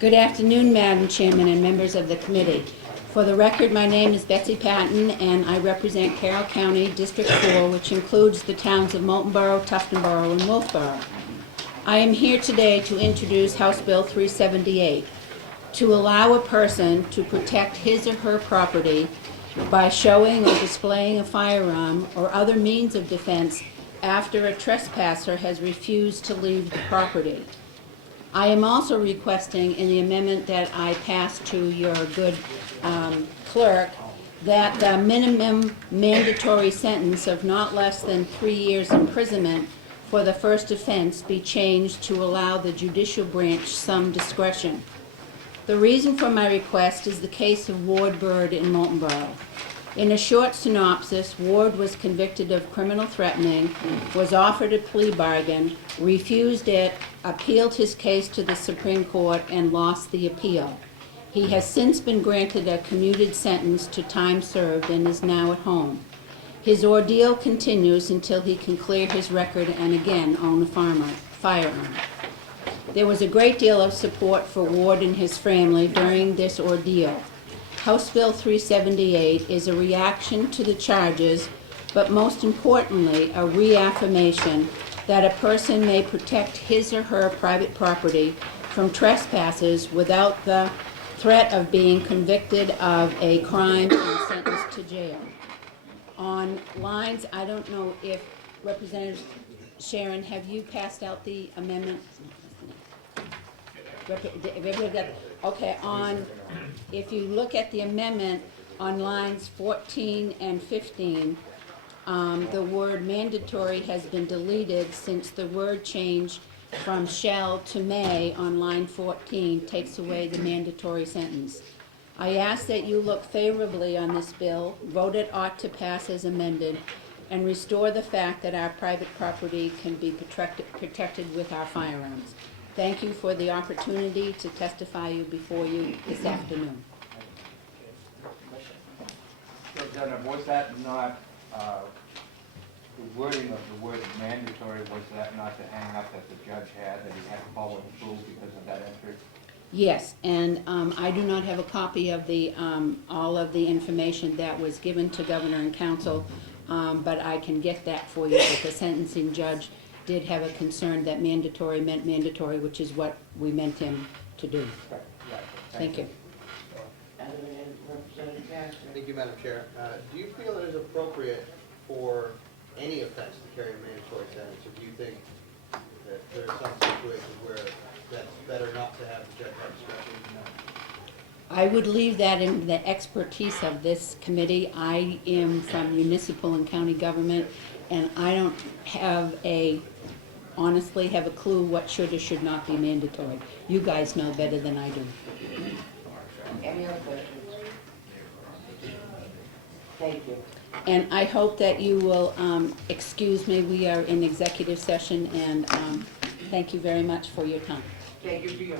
Good afternoon, Madam Chairman and members of the committee. For the record, my name is Betsey Patten, and I represent Carroll County District 4, which includes the towns of Moulton Borough, Tufton Borough, and Wolfboro. I am here today to introduce House Bill 378, to allow a person to protect his or her property by showing or displaying a firearm or other means of defense after a trespasser has refused to leave the property. I am also requesting in the amendment that I pass to your good clerk that the minimum mandatory sentence of not less than 3 years imprisonment for the first offense be changed to allow the judicial branch some discretion. The reason for my request is the case of Ward Bird in Moulton Borough. In a short synopsis, Ward was convicted of criminal threatening, was offered a plea bargain, refused it, appealed his case to the Supreme Court, and lost the appeal. He has since been granted a commuted sentence to time served and is now at home. His ordeal continues until he can clear his record and again own a firearm. There was a great deal of support for Ward and his family during this ordeal. House Bill 378 is a reaction to the charges, but most importantly, a reaffirmation that a person may protect his or her private property from trespassers without the threat of being convicted of a crime and sentenced to jail. On lines, I don't know if Representative Sharon, have you passed out the amendment? Okay, if you look at the amendment on lines 14 and 15, the word mandatory has been deleted since the word change from shall to may on line 14 takes away the mandatory sentence. I ask that you look favorably on this bill, vote it ought to pass as amended, and restore the fact that our private property can be protected with our firearms. Thank you for the opportunity to testify before you this afternoon. Representative, was that not, the wording of the word mandatory, was that not the hang-up that the judge had, that he had to follow the rule because of that entry? Yes, and I do not have a copy of the all of the information that was given to Governor and Council, but I can get that for you. But the sentencing judge did have a concern that mandatory meant mandatory, which is what we meant him to do. Right. Thank you. Thank you, Madam Chair. Do you feel it is appropriate for any offense to carry a mandatory sentence, or do you think that there are some situations where that's better not to have the judge have discretion? I would leave that in the expertise of this committee. I am from municipal and county government, and I don't honestly have a clue what should or should not be mandatory. You guys know better than I do. Any other questions? Thank you. And I hope that you will excuse me. We are in executive session, and thank you very much for your time. Thank you for your.